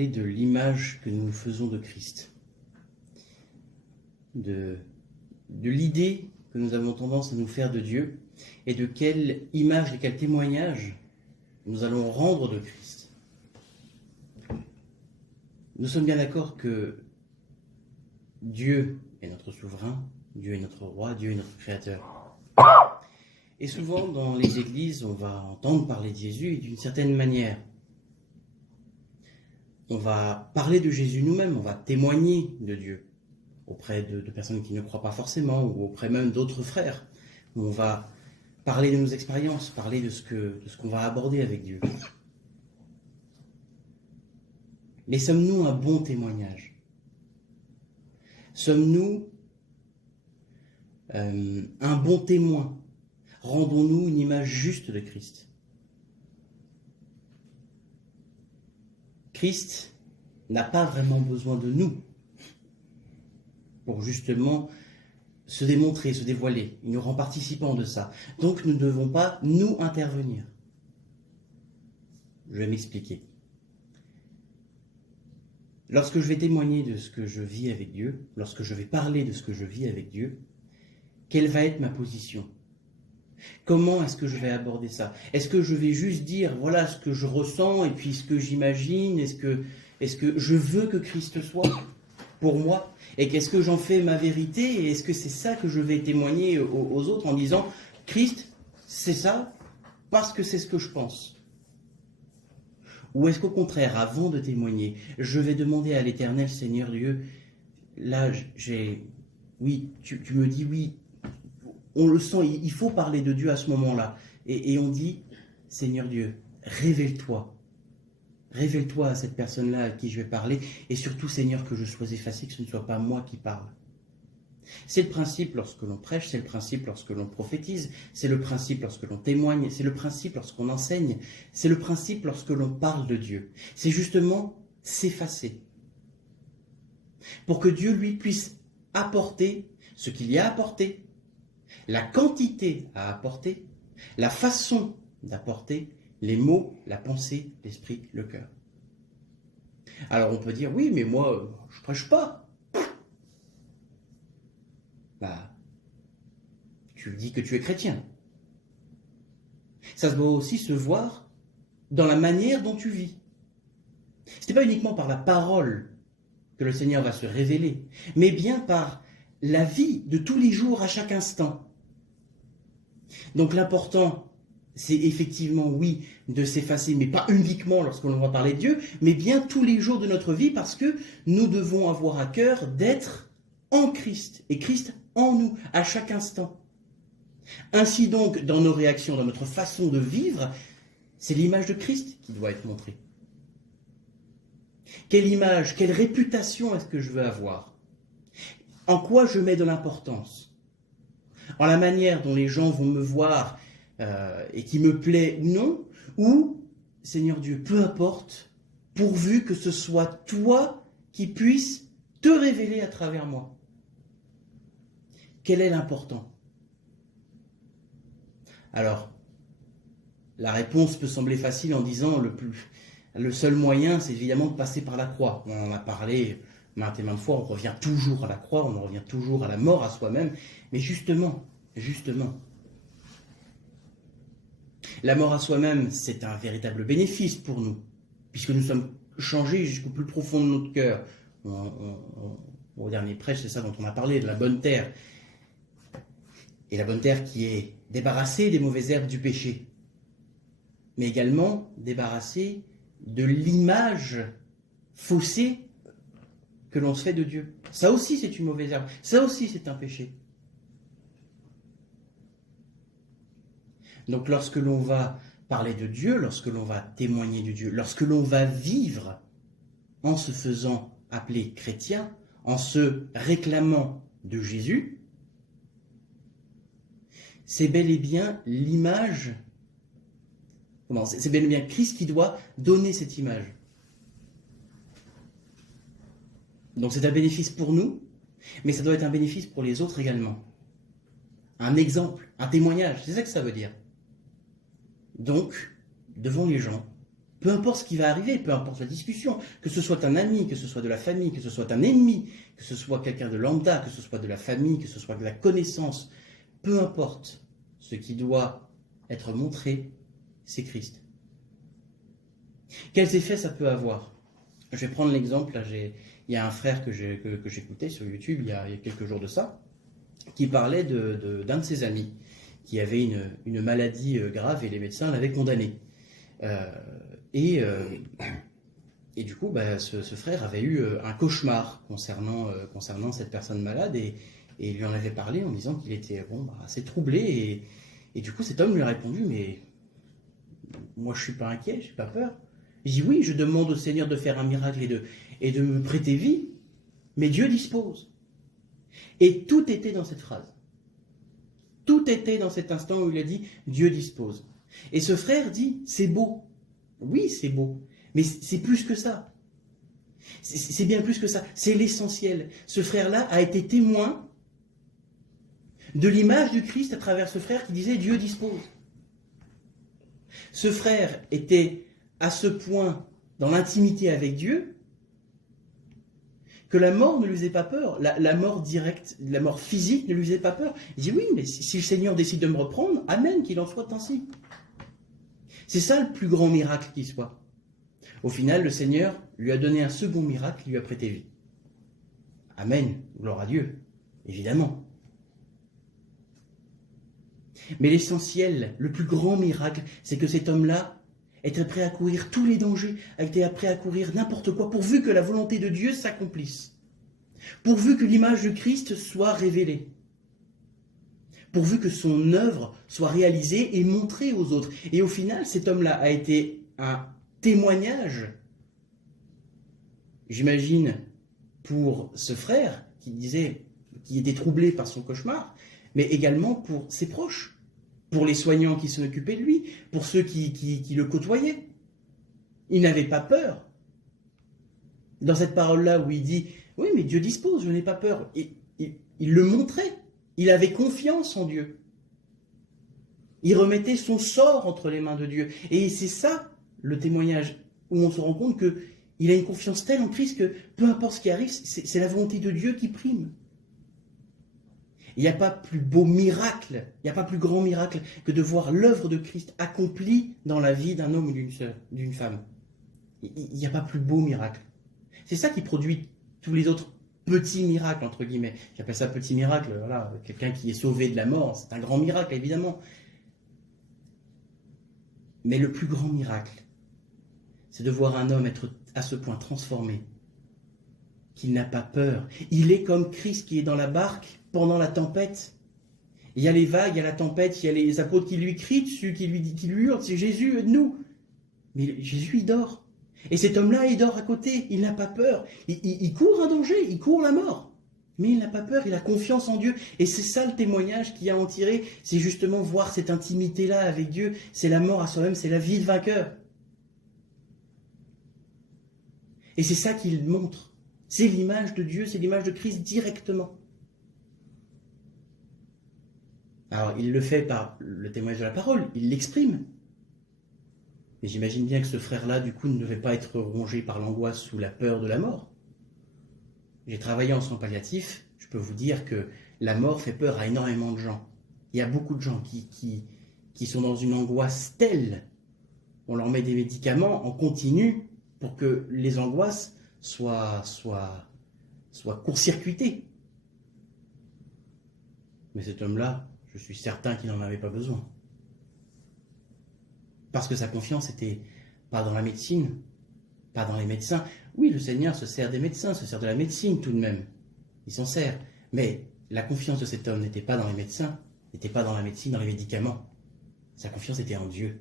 parler de l'image que nous nous faisons de Christ, de l'idée que nous avons tendance à nous faire de Dieu, et de quelle image et quel témoignage nous allons rendre de Christ. Nous sommes bien d'accord que Dieu est notre souverain, Dieu est notre roi, Dieu est notre créateur. Et souvent, dans les églises, on va entendre parler de Jésus d'une certaine manière. On va parler de Jésus nous-mêmes, on va témoigner de Dieu auprès de personnes qui ne croient pas forcément, ou auprès même d'autres frères. On va parler de nos expériences, parler de ce qu'on va aborder avec Dieu. Mais sommes-nous un bon témoignage? Sommes-nous un bon témoin? Rendons-nous une image juste de Christ? Christ n'a pas vraiment besoin de nous pour justement se démontrer, se dévoiler. Il nous rend participants de ça. Donc nous ne devons pas nous intervenir. Je vais m'expliquer. Lorsque je vais témoigner de ce que je vis avec Dieu, lorsque je vais parler de ce que je vis avec Dieu, quelle va être ma position? Comment est-ce que je vais aborder ça? Est-ce que je vais juste dire, voilà ce que je ressens et puis ce que j'imagine? Est-ce que je veux que Christ soit pour moi? Et qu'est-ce que j'en fais ma vérité? Et est-ce que c'est ça que je vais témoigner aux autres en disant, Christ, c'est ça parce que c'est ce que je pense? Ou est-ce qu'au contraire, avant de témoigner, je vais demander à l'Éternel, Seigneur Dieu, là, oui, tu me dis oui, on le sent, il faut parler de Dieu à ce moment-là. Et on dit, Seigneur Dieu, révèle-toi. Révèle-toi à cette personne-là à qui je vais parler. Et surtout, Seigneur, que je sois effacé, que ce ne soit pas moi qui parle. C'est le principe lorsque l'on prêche, c'est le principe lorsque l'on prophétise, c'est le principe lorsque l'on témoigne, c'est le principe lorsqu'on enseigne, c'est le principe lorsque l'on parle de Dieu. C'est justement s'effacer. Pour que Dieu, lui, puisse apporter ce qu'il y a apporté, la quantité à apporter, la façon d'apporter, les mots, la pensée, l'esprit, le cœur. Alors on peut dire, oui, mais moi, je prêche pas. Bah, tu dis que tu es chrétien. Ça doit aussi se voir dans la manière dont tu vis. Ce n'est pas uniquement par la parole que le Seigneur va se révéler, mais bien par la vie de tous les jours à chaque instant. Donc l'important, c'est effectivement, oui, de s'effacer, mais pas uniquement lorsque l'on va parler de Dieu, mais bien tous les jours de notre vie, parce que nous devons avoir à cœur d'être en Christ, et Christ en nous, à chaque instant. Ainsi donc, dans nos réactions, dans notre façon de vivre, c'est l'image de Christ qui doit être montrée. Quelle image, quelle réputation est-ce que je veux avoir? En quoi je mets de l'importance? En la manière dont les gens vont me voir et qui me plaît ou non, ou, Seigneur Dieu, peu importe, pourvu que ce soit toi qui puisses te révéler à travers moi. Quel est l'important? Alors, la réponse peut sembler facile en disant le seul moyen, c'est évidemment de passer par la croix. On en a parlé maintes et maintes fois, on revient toujours à la croix, on en revient toujours à la mort, à soi-même. Mais justement, la mort à soi-même, c'est un véritable bénéfice pour nous, puisque nous sommes changés jusqu'au plus profond de notre cœur. Au dernier prêche, c'est ça dont on a parlé, de la bonne terre. Et la bonne terre qui est débarrassée des mauvaises herbes du péché, mais également débarrassée de l'image faussée que l'on se fait de Dieu. Ça aussi, c'est une mauvaise herbe. Ça aussi, c'est un péché. Donc, lorsque l'on va parler de Dieu, lorsque l'on va témoigner de Dieu, lorsque l'on va vivre en se faisant appeler chrétien, en se réclamant de Jésus, c'est bel et bien l'image, c'est bel et bien Christ qui doit donner cette image. Donc c'est un bénéfice pour nous, mais ça doit être un bénéfice pour les autres également. Un exemple, un témoignage, c'est ça que ça veut dire. Donc, devant les gens, Peu importe ce qui va arriver, peu importe la discussion, que ce soit un ami, que ce soit de la famille, que ce soit un ennemi, que ce soit quelqu'un de lambda, que ce soit de la famille, que ce soit de la connaissance, peu importe, ce qui doit être montré, c'est Christ. Quels effets ça peut avoir? Je vais prendre l'exemple, là, il y a un frère que j'écoutais sur YouTube il y a quelques jours de ça, qui parlait d'un de ses amis, qui avait une maladie grave et les médecins l'avaient condamné. Et du coup, ce frère avait eu un cauchemar concernant cette personne malade et il lui en avait parlé en disant qu'il était assez troublé. Et du coup, cet homme lui a répondu, mais moi je suis pas inquiet, j'ai pas peur. Il dit oui, je demande au Seigneur de faire un miracle et de me prêter vie, mais Dieu dispose. Et tout était dans cette phrase. Tout était dans cet instant où il a dit Dieu dispose. Et ce frère dit c'est beau. Oui, c'est beau. Mais c'est plus que ça. C'est bien plus que ça. C'est l'essentiel. Ce frère-là a été témoin de l'image du Christ à travers ce frère qui disait Dieu dispose. Ce frère était à ce point dans l'intimité avec Dieu que la mort ne lui faisait pas peur. La mort directe, la mort physique ne lui faisait pas peur. Il dit oui, mais si le Seigneur décide de me reprendre, amen, qu'il en soit ainsi. C'est ça le plus grand miracle qui soit. Au final, le Seigneur lui a donné un second miracle, il lui a prêté vie. Amen, gloire à Dieu, évidemment. Mais l'essentiel, le plus grand miracle, c'est que cet homme-là était prêt à courir tous les dangers, était prêt à courir n'importe quoi, pourvu que la volonté de Dieu s'accomplisse, pourvu que l'image de Christ soit révélée, pourvu que son œuvre soit réalisée et montrée aux autres. Et au final, cet homme-là a été un témoignage, j'imagine, pour ce frère qui était troublé par son cauchemar, mais également pour ses proches, pour les soignants qui s'en occupaient de lui, pour ceux qui le côtoyaient. Il n'avait pas peur. Dans cette parole-là où il dit « Oui, mais Dieu dispose, je n'ai pas peur », il le montrait. Il avait confiance en Dieu. Il remettait son sort entre les mains de Dieu. Et c'est ça, le témoignage, où on se rend compte qu'il a une confiance telle en Christ que peu importe ce qui arrive, c'est la volonté de Dieu qui prime. Il n'y a pas plus beau miracle, il n'y a pas plus grand miracle que de voir l'œuvre de Christ accomplie dans la vie d'un homme ou d'une femme. Il n'y a pas plus beau miracle. C'est ça qui produit tous les autres petits miracles, entre guillemets. J'appelle ça petit miracle, voilà, quelqu'un qui est sauvé de la mort, c'est un grand miracle, évidemment. Mais le plus grand miracle, c'est de voir un homme être à ce point transformé, qu'il n'a pas peur. Il est comme Christ qui est dans la barque pendant la tempête. Il y a les vagues, il y a la tempête, il y a les apôtres qui lui crient dessus, qui lui hurlent, c'est Jésus, aide-nous. Mais Jésus, il dort. Et cet homme-là, il dort à côté, il n'a pas peur. Il court un danger, il court la mort. Mais il n'a pas peur, il a confiance en Dieu. Et c'est ça le témoignage qu'il y a à en tirer, c'est justement voir cette intimité-là avec Dieu. C'est la mort à soi-même, c'est la vie de vainqueur. Et c'est ça qu'il montre. C'est l'image de Dieu, c'est l'image de Christ directement. Alors, il le fait par le témoignage de la parole, il l'exprime. Mais j'imagine bien que ce frère-là, du coup, ne devait pas être rongé par l'angoisse ou la peur de la mort. J'ai travaillé en soins palliatifs, je peux vous dire que la mort fait peur à énormément de gens. Il y a beaucoup de gens qui sont dans une angoisse telle, on leur met des médicaments en continu pour que les angoisses soient court-circuitées. Mais cet homme-là, je suis certain qu'il n'en avait pas besoin. Parce que sa confiance n'était pas dans la médecine, pas dans les médecins. Oui, le Seigneur se sert des médecins, se sert de la médecine tout de même. Il s'en sert. Mais la confiance de cet homme n'était pas dans les médecins, n'était pas dans la médecine, dans les médicaments. Sa confiance était en Dieu.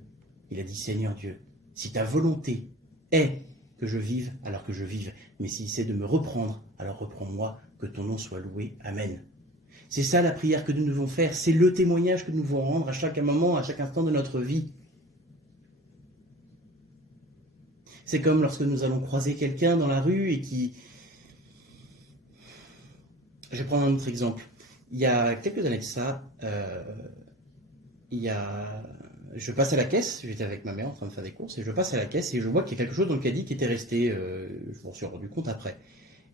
Il a dit, Seigneur Dieu, si ta volonté est que je vive, alors que je vive. Mais si c'est de me reprendre, alors reprends-moi, que ton nom soit loué. Amen. C'est ça la prière que nous devons faire. C'est le témoignage que nous devons rendre à chaque moment, à chaque instant de notre vie. C'est comme lorsque nous allons croiser quelqu'un dans la rue et qui... Je vais prendre un autre exemple. Il y a quelques années de ça, il y a je passe à la caisse, j'étais avec ma mère en train de faire des courses, et je passe à la caisse et je vois qu'il y a quelque chose dans le caddie qui était resté, je m'en suis rendu compte après.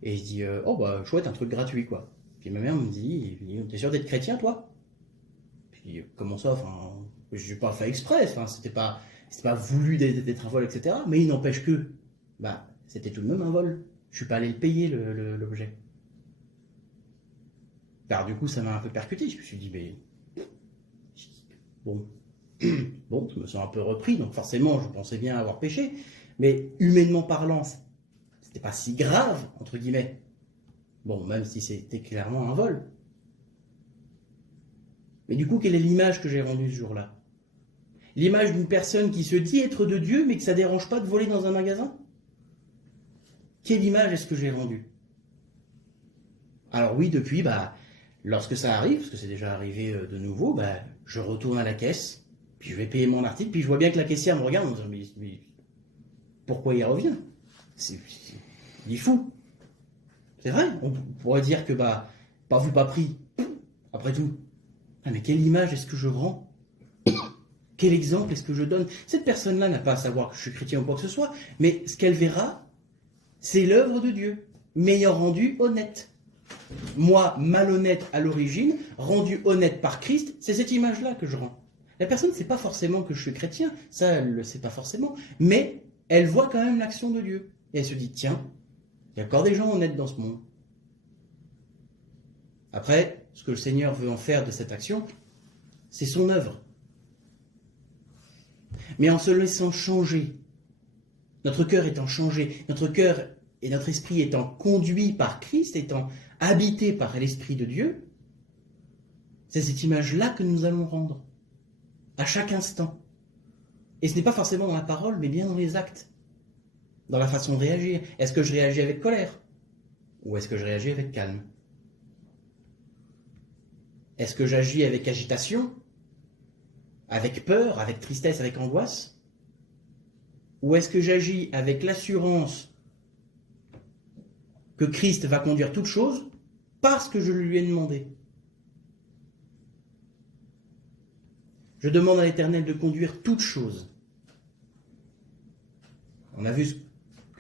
Et je dis, oh bah chouette, un truc gratuit quoi. Puis ma mère me dit, t'es sûr d'être chrétien toi? Puis comment ça, enfin, je n'ai pas fait exprès, enfin, c'était pas voulu d'être un vol, etc. Mais il n'empêche que, bah, c'était tout de même un vol. Je suis pas allé le payer l'objet. Alors du coup, ça m'a un peu percuté. Je me suis dit, mais bon, bon, je me sens un peu repris, donc forcément, je pensais bien avoir péché. Mais humainement parlant, c'était pas si grave entre guillemets. Bon, même si c'était clairement un vol. Mais du coup, quelle est l'image que j'ai rendue ce jour-là? L'image d'une personne qui se dit être de Dieu, mais que ça ne dérange pas de voler dans un magasin? Quelle image est-ce que j'ai rendue? Alors oui, depuis, bah, lorsque ça arrive, parce que c'est déjà arrivé de nouveau, bah, je retourne à la caisse, puis je vais payer mon article, puis je vois bien que la caissière me regarde en me disant, mais pourquoi il revient? Il est fou. C'est vrai, on pourrait dire que, bah, pas vu, pas pris, après tout. Ah, mais quelle image est-ce que je rends? Quel exemple est-ce que je donne? Cette personne-là n'a pas à savoir que je suis chrétien ou quoi que ce soit, mais ce qu'elle verra, c'est l'œuvre de Dieu, m'ayant rendu honnête. Moi, malhonnête à l'origine, rendu honnête par Christ, c'est cette image-là que je rends. La personne ne sait pas forcément que je suis chrétien, ça, elle ne le sait pas forcément, mais elle voit quand même l'action de Dieu. Et elle se dit, tiens, il y a encore des gens honnêtes dans ce monde. Après, ce que le Seigneur veut en faire de cette action, c'est son œuvre. Mais en se laissant changer, notre cœur étant changé, notre cœur et notre esprit étant conduits par Christ, étant habités par l'Esprit de Dieu, c'est cette image-là que nous allons rendre, à chaque instant. Et ce n'est pas forcément dans la parole, mais bien dans les actes, dans la façon de réagir. Est-ce que je réagis avec colère? Ou est-ce que je réagis avec calme? Est-ce que j'agis avec agitation? Avec peur, avec tristesse, avec angoisse? Ou est-ce que j'agis avec l'assurance que Christ va conduire toutes choses parce que je lui ai demandé? Je demande à l'Éternel de conduire toutes choses. On a vu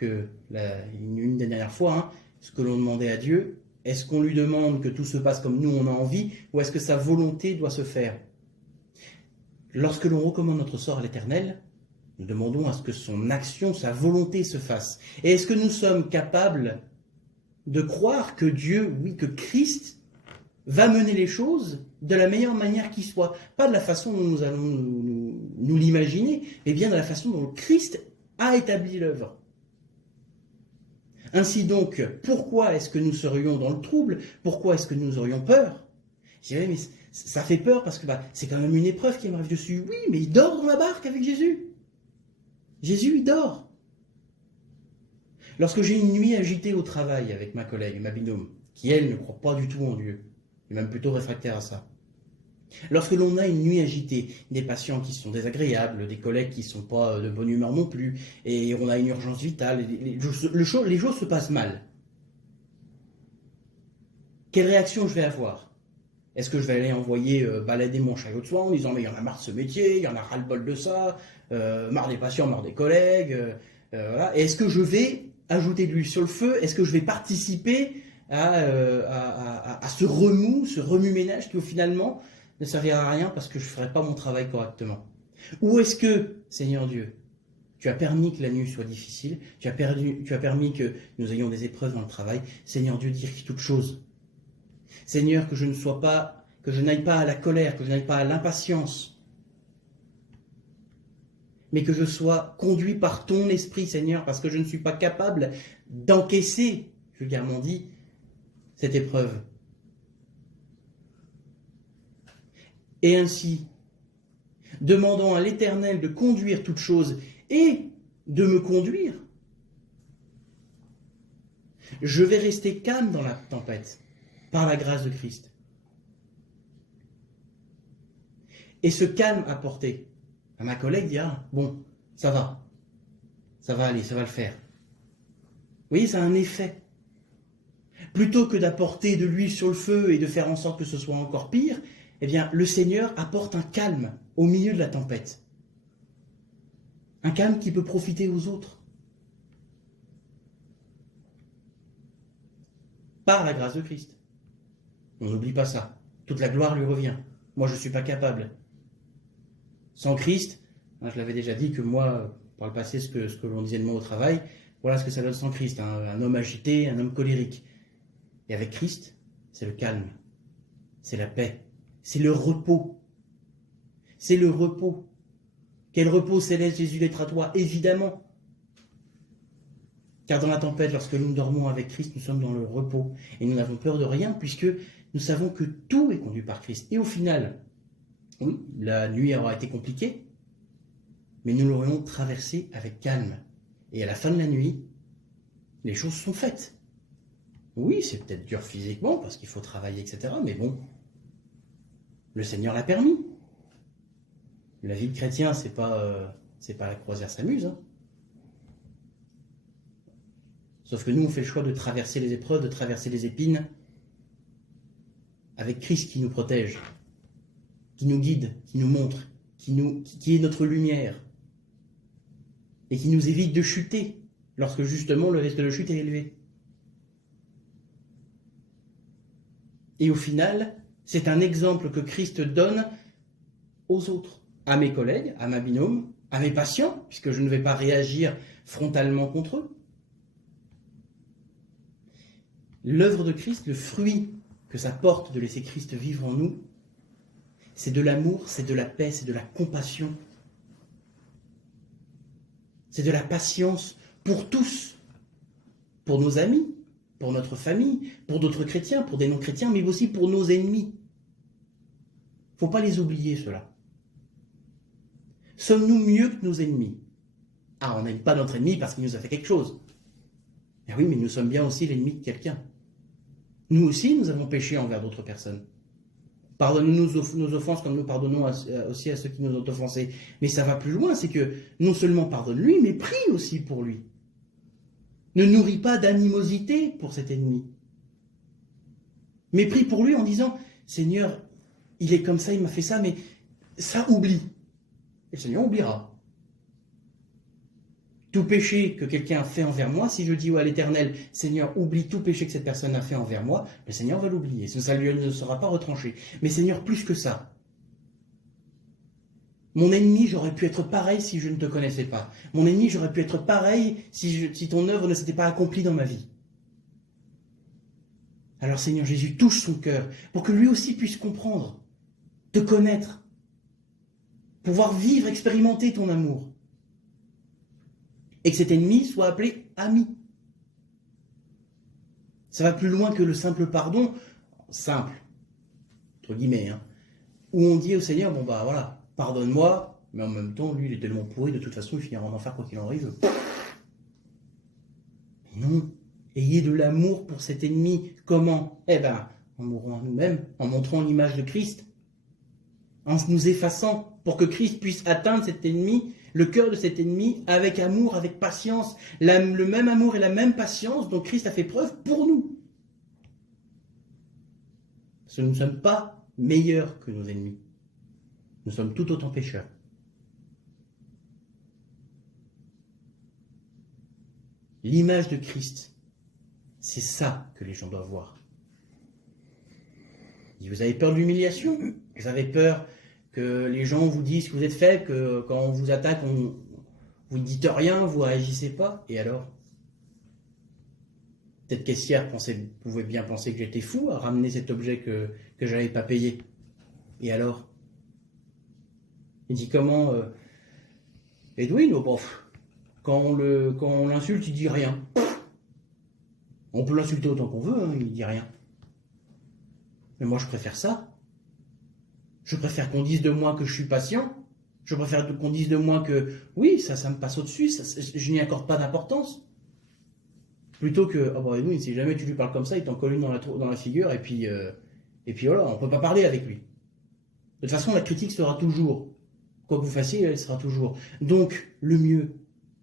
une des dernières fois, hein, ce que l'on demandait à Dieu. Est-ce qu'on lui demande que tout se passe comme nous on a envie, ou est-ce que sa volonté doit se faire? Lorsque l'on recommande notre sort à l'Éternel, nous demandons à ce que son action, sa volonté se fasse. Et est-ce que nous sommes capables de croire que Dieu, oui, que Christ va mener les choses de la meilleure manière qui soit? Pas de la façon dont nous allons nous l'imaginer, mais bien de la façon dont Christ a établi l'œuvre. Ainsi donc, pourquoi est-ce que nous serions dans le trouble? Pourquoi est-ce que nous aurions peur? Je dirais, mais ça fait peur parce que c'est quand même une épreuve qui m'arrive dessus. Oui, mais il dort dans la barque avec Jésus. Jésus, il dort. Lorsque j'ai une nuit agitée au travail avec ma collègue, ma binôme, qui elle ne croit pas du tout en Dieu, est même plutôt réfractaire à ça. Lorsque l'on a une nuit agitée, des patients qui sont désagréables, des collègues qui ne sont pas de bonne humeur non plus, et on a une urgence vitale, les choses se passent mal. Quelle réaction je vais avoir? Est-ce que je vais aller envoyer balader mon chariot de soins en disant mais il y en a marre de ce métier, il y en a ras-le-bol de ça, marre des patients, marre des collègues, voilà. Et est-ce que je vais ajouter de l'huile sur le feu? Est-ce que je vais participer à ce remue-ménage qui finalement ne servira à rien parce que je ne ferai pas mon travail correctement? Ou est-ce que, Seigneur Dieu, tu as permis que la nuit soit difficile, tu as permis que nous ayons des épreuves dans le travail, Seigneur Dieu, dirige toutes choses. Seigneur, que je n'aille pas à la colère, que je n'aille pas à l'impatience, mais que je sois conduit par ton esprit, Seigneur, parce que je ne suis pas capable d'encaisser, vulgairement dit, cette épreuve. Et ainsi, demandant à l'Éternel de conduire toutes choses et de me conduire, je vais rester calme dans la tempête, par la grâce de Christ. Et ce calme apporté à ma collègue dit, ah, bon, ça va aller, ça va le faire. Vous voyez, ça a un effet. Plutôt que d'apporter de l'huile sur le feu et de faire en sorte que ce soit encore pire, eh bien, le Seigneur apporte un calme au milieu de la tempête. Un calme qui peut profiter aux autres. Par la grâce de Christ. On n'oublie pas ça. Toute la gloire lui revient. Moi, je ne suis pas capable. Sans Christ, je l'avais déjà dit que moi, par le passé, ce que l'on disait de moi au travail, voilà ce que ça donne sans Christ. Un homme agité, un homme colérique. Et avec Christ, c'est le calme. C'est la paix. C'est le repos. C'est le repos. Quel repos céleste Jésus l'être à toi, évidemment. Car dans la tempête, lorsque nous dormons avec Christ, nous sommes dans le repos. Et nous n'avons peur de rien, puisque nous savons que tout est conduit par Christ. Et au final, oui, la nuit aura été compliquée, mais nous l'aurions traversée avec calme. Et à la fin de la nuit, les choses sont faites. Oui, c'est peut-être dur physiquement, parce qu'il faut travailler, etc. Mais bon, le Seigneur l'a permis. La vie de chrétien, c'est pas la croisière s'amuse. Hein. Sauf que nous, on fait le choix de traverser les épreuves, de traverser les épines, avec Christ qui nous protège, qui nous guide, qui nous montre, qui est notre lumière, et qui nous évite de chuter, lorsque justement le risque de chute est élevé. Et au final, c'est un exemple que Christ donne aux autres, à mes collègues, à ma binôme, à mes patients, puisque je ne vais pas réagir frontalement contre eux. L'œuvre de Christ, le fruit que ça porte de laisser Christ vivre en nous, c'est de l'amour, c'est de la paix, c'est de la compassion. C'est de la patience pour tous, pour nos amis, pour notre famille, pour d'autres chrétiens, pour des non-chrétiens, mais aussi pour nos ennemis. Il ne faut pas les oublier, ceux-là. Sommes-nous mieux que nos ennemis? Ah, on n'aime pas notre ennemi parce qu'il nous a fait quelque chose. Eh oui, mais nous sommes bien aussi l'ennemi de quelqu'un. Nous aussi, nous avons péché envers d'autres personnes. Pardonne-nous nos offenses comme nous pardonnons aussi à ceux qui nous ont offensés. Mais ça va plus loin, c'est que non seulement pardonne-lui, mais prie aussi pour lui. Ne nourris pas d'animosité pour cet ennemi. Mais prie pour lui en disant, Seigneur, il est comme ça, il m'a fait ça, mais ça oublie. Et le Seigneur oubliera. Tout péché que quelqu'un a fait envers moi, si je dis à l'Éternel, Seigneur, oublie tout péché que cette personne a fait envers moi, le Seigneur va l'oublier. Ça lui ne sera pas retranché. Mais Seigneur, plus que ça, mon ennemi, j'aurais pu être pareil si je ne te connaissais pas. Mon ennemi, j'aurais pu être pareil si ton œuvre ne s'était pas accomplie dans ma vie. Alors Seigneur Jésus, touche son cœur pour que lui aussi puisse comprendre, te connaître, pouvoir vivre, expérimenter ton amour. Et que cet ennemi soit appelé ami. Ça va plus loin que le simple pardon, simple, entre guillemets, hein, où on dit au Seigneur, bon bah voilà, pardonne-moi, mais en même temps, lui, il est tellement pourri, de toute façon, il finira en enfer quoi qu'il en arrive. Mais non, ayez de l'amour pour cet ennemi. Comment? Eh ben, en mourant à nous-mêmes, en montrant l'image de Christ, en nous effaçant pour que Christ puisse atteindre cet ennemi, le cœur de cet ennemi, avec amour, avec patience, le même amour et la même patience dont Christ a fait preuve pour nous. Parce que nous ne sommes pas meilleurs que nos ennemis. Nous sommes tout autant pécheurs. L'image de Christ, c'est ça que les gens doivent voir. Vous avez peur de l'humiliation? Vous avez peur que les gens vous disent que vous êtes faible, que quand on vous attaque, vous ne dites rien, vous ne réagissez pas? Et alors? Cette caissière pouvait bien penser que j'étais fou à ramener cet objet que je n'avais pas payé. Et alors? Il dit comment Edwin, oh, bon, quand on l'insulte, il dit rien. On peut l'insulter autant qu'on veut, hein, il dit rien. Mais moi, je préfère ça. Je préfère qu'on dise de moi que je suis patient. Je préfère qu'on dise de moi que, oui, ça me passe au-dessus, je n'y accorde pas d'importance. Plutôt que, oh bah, Edwin, si jamais tu lui parles comme ça, il t'en colle une dans la figure, et puis voilà, on ne peut pas parler avec lui. De toute façon, la critique sera toujours. Quoi que vous fassiez, elle sera toujours. Donc, le mieux,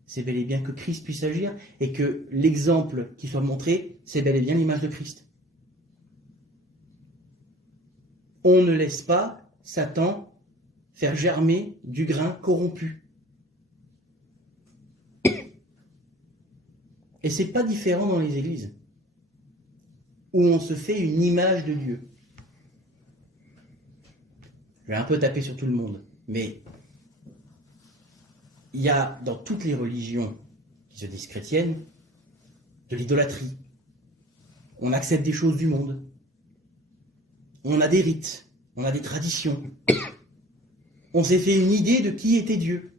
c'est bel et bien que Christ puisse agir, et que l'exemple qui soit montré, c'est bel et bien l'image de Christ. On ne laisse pas Satan faire germer du grain corrompu. Et c'est pas différent dans les églises, où on se fait une image de Dieu. Je vais un peu taper sur tout le monde, mais il y a dans toutes les religions qui se disent chrétiennes de l'idolâtrie. On accepte des choses du monde. On a des rites, on a des traditions. On s'est fait une idée de qui était Dieu.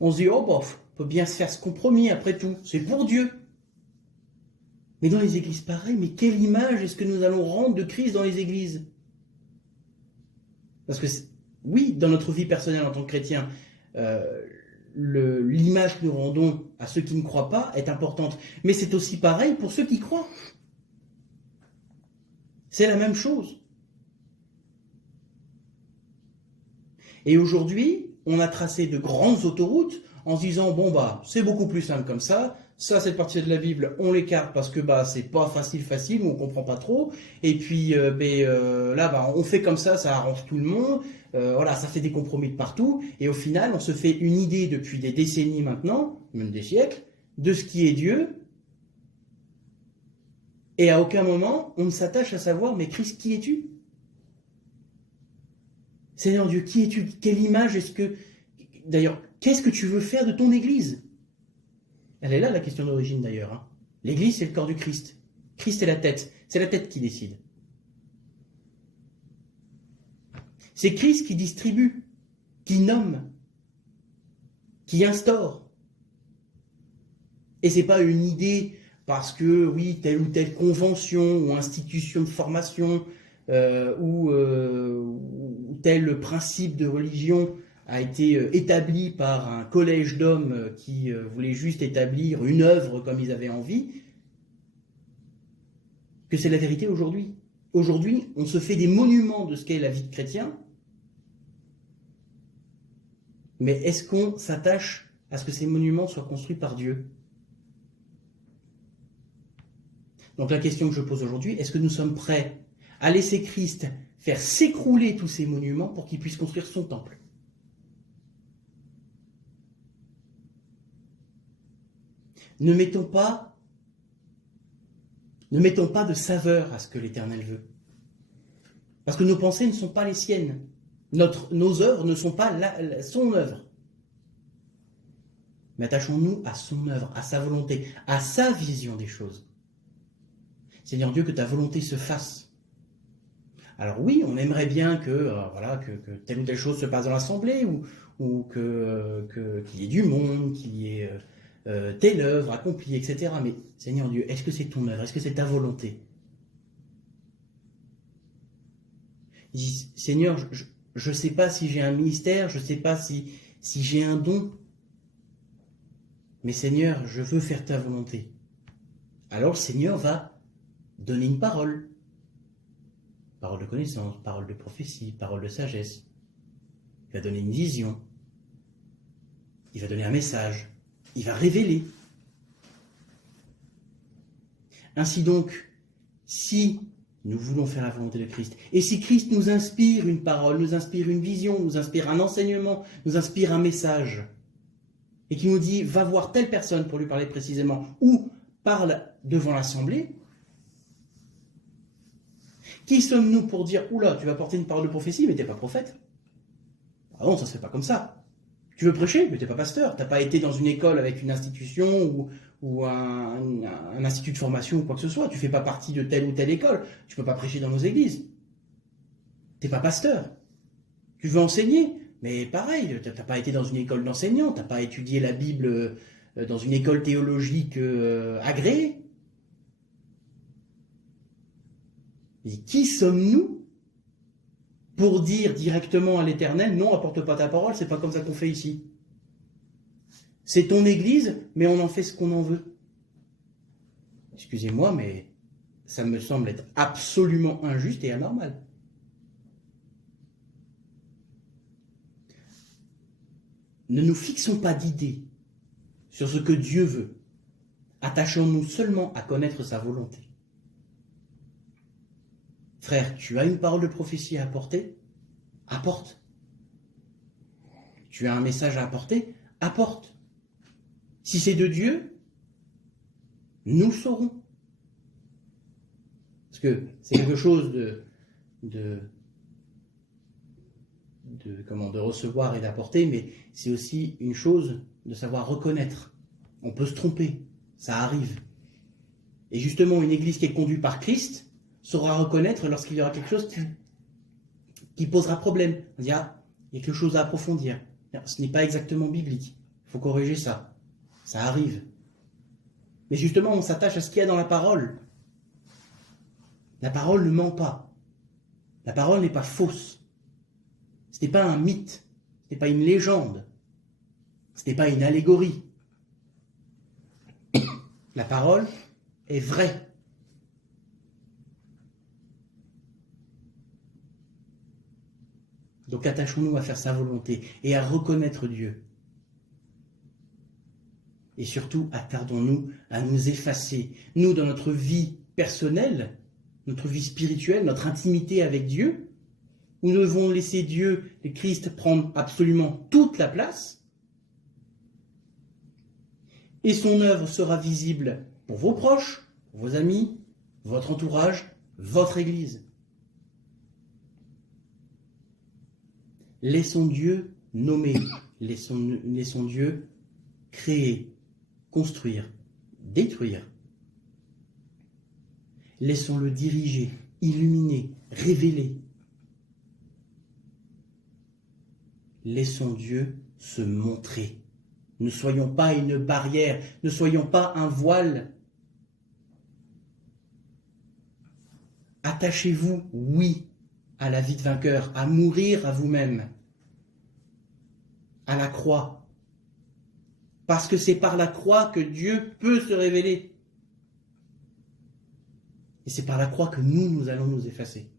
On se dit, oh bof, on peut bien se faire ce compromis après tout, c'est pour Dieu. Mais dans les églises, pareil, mais quelle image est-ce que nous allons rendre de Christ dans les églises? Parce que, oui, dans notre vie personnelle en tant que chrétien, l'image que nous rendons à ceux qui ne croient pas est importante. Mais c'est aussi pareil pour ceux qui croient. C'est la même chose. Et aujourd'hui, on a tracé de grandes autoroutes en se disant, bon bah, c'est beaucoup plus simple comme ça, cette partie de la Bible, on l'écarte parce que bah c'est pas facile, on comprend pas trop, et puis là bah on fait comme ça arrange tout le monde, voilà, ça fait des compromis de partout, et au final, on se fait une idée depuis des décennies maintenant, même des siècles, de ce qui est Dieu, et à aucun moment, on ne s'attache à savoir, mais Christ, qui es-tu? Seigneur Dieu, qui es-tu? Quelle image est-ce que... D'ailleurs, qu'est-ce que tu veux faire de ton Église? Elle est là, la question d'origine d'ailleurs. Hein. L'Église, c'est le corps du Christ. Christ est la tête. C'est la tête qui décide. C'est Christ qui distribue, qui nomme, qui instaure. Et c'est pas une idée parce que, oui, telle ou telle convention ou institution de formation ou tel principe de religion a été établi par un collège d'hommes qui voulait juste établir une œuvre comme ils avaient envie, que c'est la vérité aujourd'hui. Aujourd'hui, on se fait des monuments de ce qu'est la vie de chrétien, mais est-ce qu'on s'attache à ce que ces monuments soient construits par Dieu? Donc la question que je pose aujourd'hui, est-ce que nous sommes prêts à laisser Christ faire s'écrouler tous ces monuments pour qu'il puisse construire son temple? Ne mettons pas de saveur à ce que l'Éternel veut. Parce que nos pensées ne sont pas les siennes. Nos œuvres ne sont pas son œuvre. Mais attachons-nous à son œuvre, à sa volonté, à sa vision des choses. Seigneur Dieu, que ta volonté se fasse. Alors oui, on aimerait bien que telle ou telle chose se passe dans l'assemblée, ou qu'il y ait du monde, qu'il y ait telle œuvre accomplie, etc. Mais Seigneur Dieu, est-ce que c'est ton œuvre? Est-ce que c'est ta volonté? Il dit, Seigneur, je ne sais pas si j'ai un ministère, je ne sais pas si j'ai un don, mais Seigneur, je veux faire ta volonté. Alors le Seigneur va donner une parole. Parole de connaissance, parole de prophétie, parole de sagesse. Il va donner une vision. Il va donner un message. Il va révéler. Ainsi donc, si nous voulons faire la volonté de Christ, et si Christ nous inspire une parole, nous inspire une vision, nous inspire un enseignement, nous inspire un message, et qui nous dit, va voir telle personne pour lui parler précisément, ou parle devant l'assemblée, qui sommes-nous pour dire, oula, tu vas porter une parole de prophétie, mais t'es pas prophète? Ah non, ça se fait pas comme ça. Tu veux prêcher, mais t'es pas pasteur. T'as pas été dans une école avec une institution ou un institut de formation ou quoi que ce soit. Tu fais pas partie de telle ou telle école. Tu peux pas prêcher dans nos églises. T'es pas pasteur. Tu veux enseigner, mais pareil, t'as pas été dans une école d'enseignant. T'as pas étudié la Bible dans une école théologique agréée. Et qui sommes-nous pour dire directement à l'Éternel, non, apporte pas ta parole, c'est pas comme ça qu'on fait ici. C'est ton église, mais on en fait ce qu'on en veut. Excusez-moi, mais ça me semble être absolument injuste et anormal. Ne nous fixons pas d'idées sur ce que Dieu veut. Attachons-nous seulement à connaître sa volonté. Frère, tu as une parole de prophétie à apporter? Apporte. Tu as un message à apporter? Apporte. Si c'est de Dieu, nous le saurons. Parce que c'est quelque chose de recevoir et d'apporter, mais c'est aussi une chose de savoir reconnaître. On peut se tromper, ça arrive. Et justement, une église qui est conduite par Christ saura reconnaître lorsqu'il y aura quelque chose qui posera problème. On dira, il y a quelque chose à approfondir. Ce n'est pas exactement biblique. Il faut corriger ça. Ça arrive. Mais justement, on s'attache à ce qu'il y a dans la parole. La parole ne ment pas. La parole n'est pas fausse. Ce n'est pas un mythe. Ce n'est pas une légende. Ce n'est pas une allégorie. La parole est vraie. Donc attachons-nous à faire sa volonté et à reconnaître Dieu. Et surtout, attardons-nous à nous effacer. Nous, dans notre vie personnelle, notre vie spirituelle, notre intimité avec Dieu, où nous devons laisser Dieu et Christ prendre absolument toute la place. Et son œuvre sera visible pour vos proches, pour vos amis, votre entourage, votre Église. Laissons Dieu nommer, laissons Dieu créer, construire, détruire. Laissons-le diriger, illuminer, révéler. Laissons Dieu se montrer. Ne soyons pas une barrière, ne soyons pas un voile. Attachez-vous, oui, à la vie de vainqueur, à mourir à vous-même, à la croix. Parce que c'est par la croix que Dieu peut se révéler. Et c'est par la croix que nous allons nous effacer.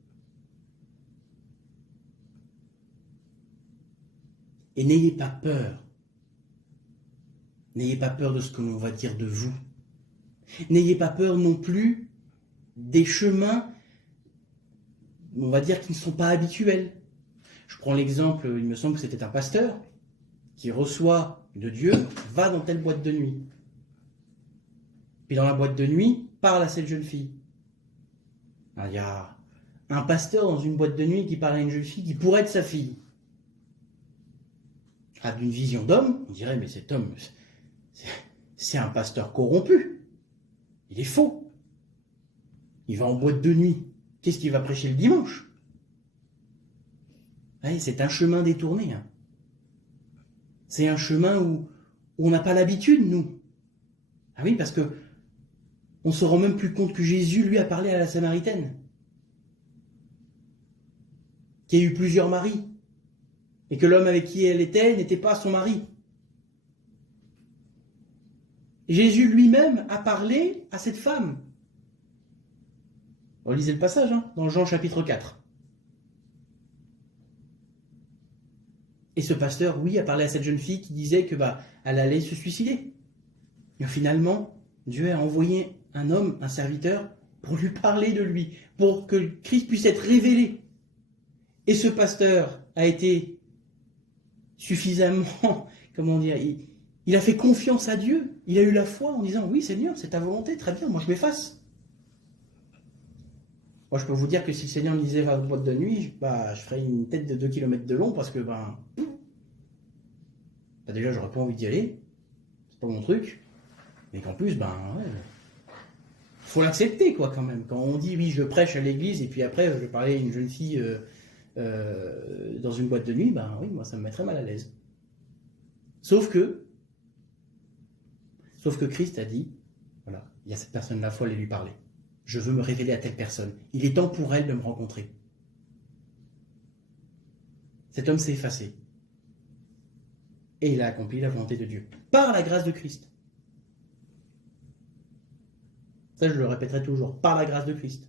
Et n'ayez pas peur. N'ayez pas peur de ce que l'on va dire de vous. N'ayez pas peur non plus des chemins, on va dire, qui ne sont pas habituels. Je prends l'exemple, il me semble que c'était un pasteur qui reçoit de Dieu, va dans telle boîte de nuit. Puis dans la boîte de nuit, parle à cette jeune fille. Alors, il y a un pasteur dans une boîte de nuit qui parle à une jeune fille qui pourrait être sa fille. D'une vision d'homme, on dirait, mais cet homme, c'est un pasteur corrompu. Il est faux. Il va en boîte de nuit. Qu'est-ce qu'il va prêcher le dimanche? C'est un chemin détourné. C'est un chemin où on n'a pas l'habitude, nous. Ah oui, parce que on se rend même plus compte que Jésus, lui, a parlé à la Samaritaine, qui a eu plusieurs maris, et que l'homme avec qui elle était n'était pas son mari. Jésus lui-même a parlé à cette femme. On lisait le passage, dans Jean chapitre 4. Et ce pasteur, oui, a parlé à cette jeune fille qui disait que elle allait se suicider. Et finalement, Dieu a envoyé un homme, un serviteur, pour lui parler de lui, pour que Christ puisse être révélé. Et ce pasteur a été suffisamment, il a fait confiance à Dieu. Il a eu la foi en disant, oui Seigneur, c'est ta volonté, très bien, moi je m'efface. Moi je peux vous dire que si le Seigneur me disait va à la boîte de nuit, je ferais une tête de 2 km de long parce que déjà j'aurais pas envie d'y aller, c'est pas mon truc, mais qu'en plus, faut l'accepter quoi quand même. Quand on dit oui je prêche à l'église et puis après je parlais à une jeune fille dans une boîte de nuit, oui, moi ça me mettrait mal à l'aise. Sauf que Christ a dit, voilà, il y a cette personne-là, il faut aller lui parler. Je veux me révéler à telle personne. Il est temps pour elle de me rencontrer. Cet homme s'est effacé. Et il a accompli la volonté de Dieu. Par la grâce de Christ. Ça, je le répéterai toujours. Par la grâce de Christ.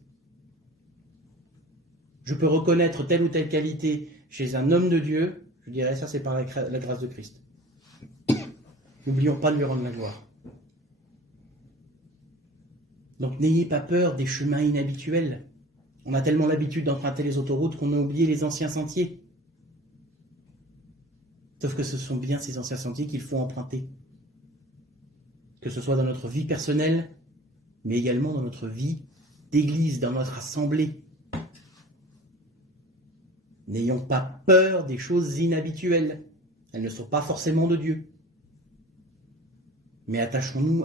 Je peux reconnaître telle ou telle qualité chez un homme de Dieu. Je dirais ça, c'est par la grâce de Christ. N'oublions pas de lui rendre la gloire. Donc n'ayez pas peur des chemins inhabituels. On a tellement l'habitude d'emprunter les autoroutes qu'on a oublié les anciens sentiers. Sauf que ce sont bien ces anciens sentiers qu'il faut emprunter. que ce soit dans notre vie personnelle, mais également dans notre vie d'église, dans notre assemblée. N'ayons pas peur des choses inhabituelles. Elles ne sont pas forcément de Dieu. Mais attachons-nous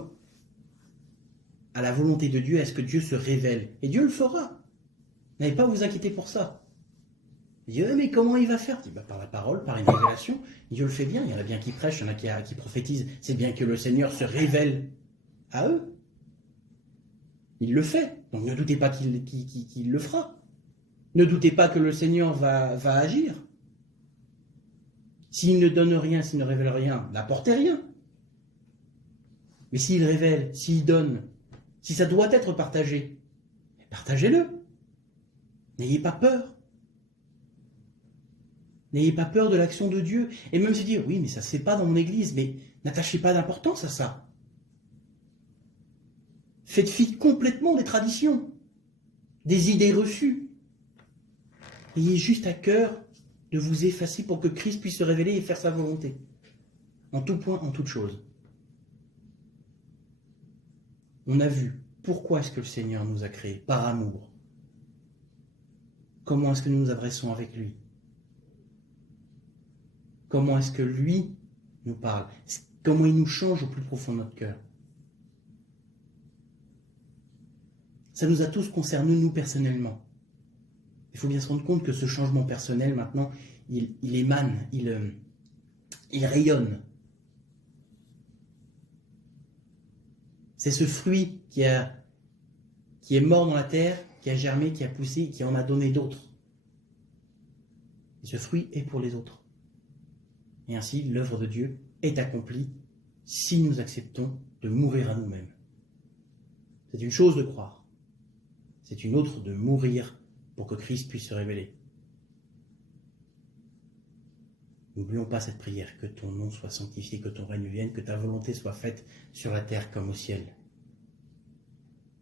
à la volonté de Dieu, à ce que Dieu se révèle. Et Dieu le fera. N'allez pas vous inquiéter pour ça. Dieu, mais comment il va faire? Par la parole, par une révélation. Dieu le fait bien. Il y en a bien qui prêchent, il y en a qui prophétisent. C'est bien que le Seigneur se révèle à eux. Il le fait. Donc ne doutez pas qu'il le fera. Ne doutez pas que le Seigneur va agir. S'il ne donne rien, s'il ne révèle rien, n'apportez rien. Mais s'il révèle, s'il donne, si ça doit être partagé, partagez-le. N'ayez pas peur. N'ayez pas peur de l'action de Dieu. Et même se dire, oui, mais ça se fait pas dans mon église, mais n'attachez pas d'importance à ça. Faites fi complètement des traditions, des idées reçues. Ayez juste à cœur de vous effacer pour que Christ puisse se révéler et faire sa volonté. En tout point, en toute chose. On a vu pourquoi est-ce que le Seigneur nous a créés, par amour. Comment est-ce que nous nous adressons avec lui? Comment est-ce que lui nous parle? Comment il nous change au plus profond de notre cœur? Ça nous a tous concernés, nous, personnellement. Il faut bien se rendre compte que ce changement personnel, maintenant, il émane, il rayonne. C'est ce fruit qui est mort dans la terre, qui a germé, qui a poussé, qui en a donné d'autres. Et ce fruit est pour les autres. Et ainsi, l'œuvre de Dieu est accomplie si nous acceptons de mourir à nous-mêmes. C'est une chose de croire. C'est une autre de mourir pour que Christ puisse se révéler. N'oublions pas cette prière, que ton nom soit sanctifié, que ton règne vienne, que ta volonté soit faite sur la terre comme au ciel.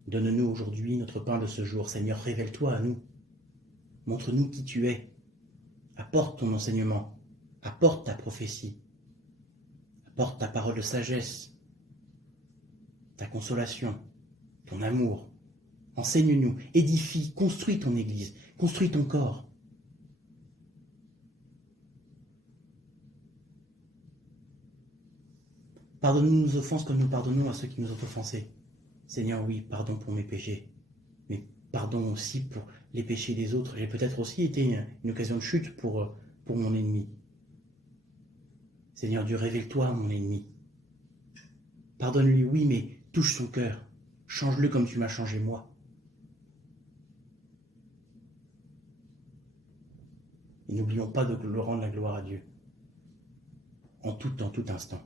Donne-nous aujourd'hui notre pain de ce jour. Seigneur, révèle-toi à nous. Montre-nous qui tu es. Apporte ton enseignement. Apporte ta prophétie. Apporte ta parole de sagesse. Ta consolation. Ton amour. Enseigne-nous. Édifie. Construis ton Église. Construis ton corps. Pardonne-nous nos offenses comme nous pardonnons à ceux qui nous ont offensés. Seigneur, oui, pardon pour mes péchés, mais pardon aussi pour les péchés des autres. J'ai peut-être aussi été une occasion de chute pour mon ennemi. Seigneur Dieu, révèle-toi à mon ennemi. Pardonne-lui, oui, mais touche son cœur. Change-le comme tu m'as changé moi. Et n'oublions pas de rendre la gloire à Dieu. En tout instant.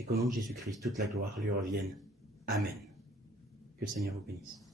Et qu'au nom de Jésus-Christ, toute la gloire lui revienne. Amen. Que le Seigneur vous bénisse.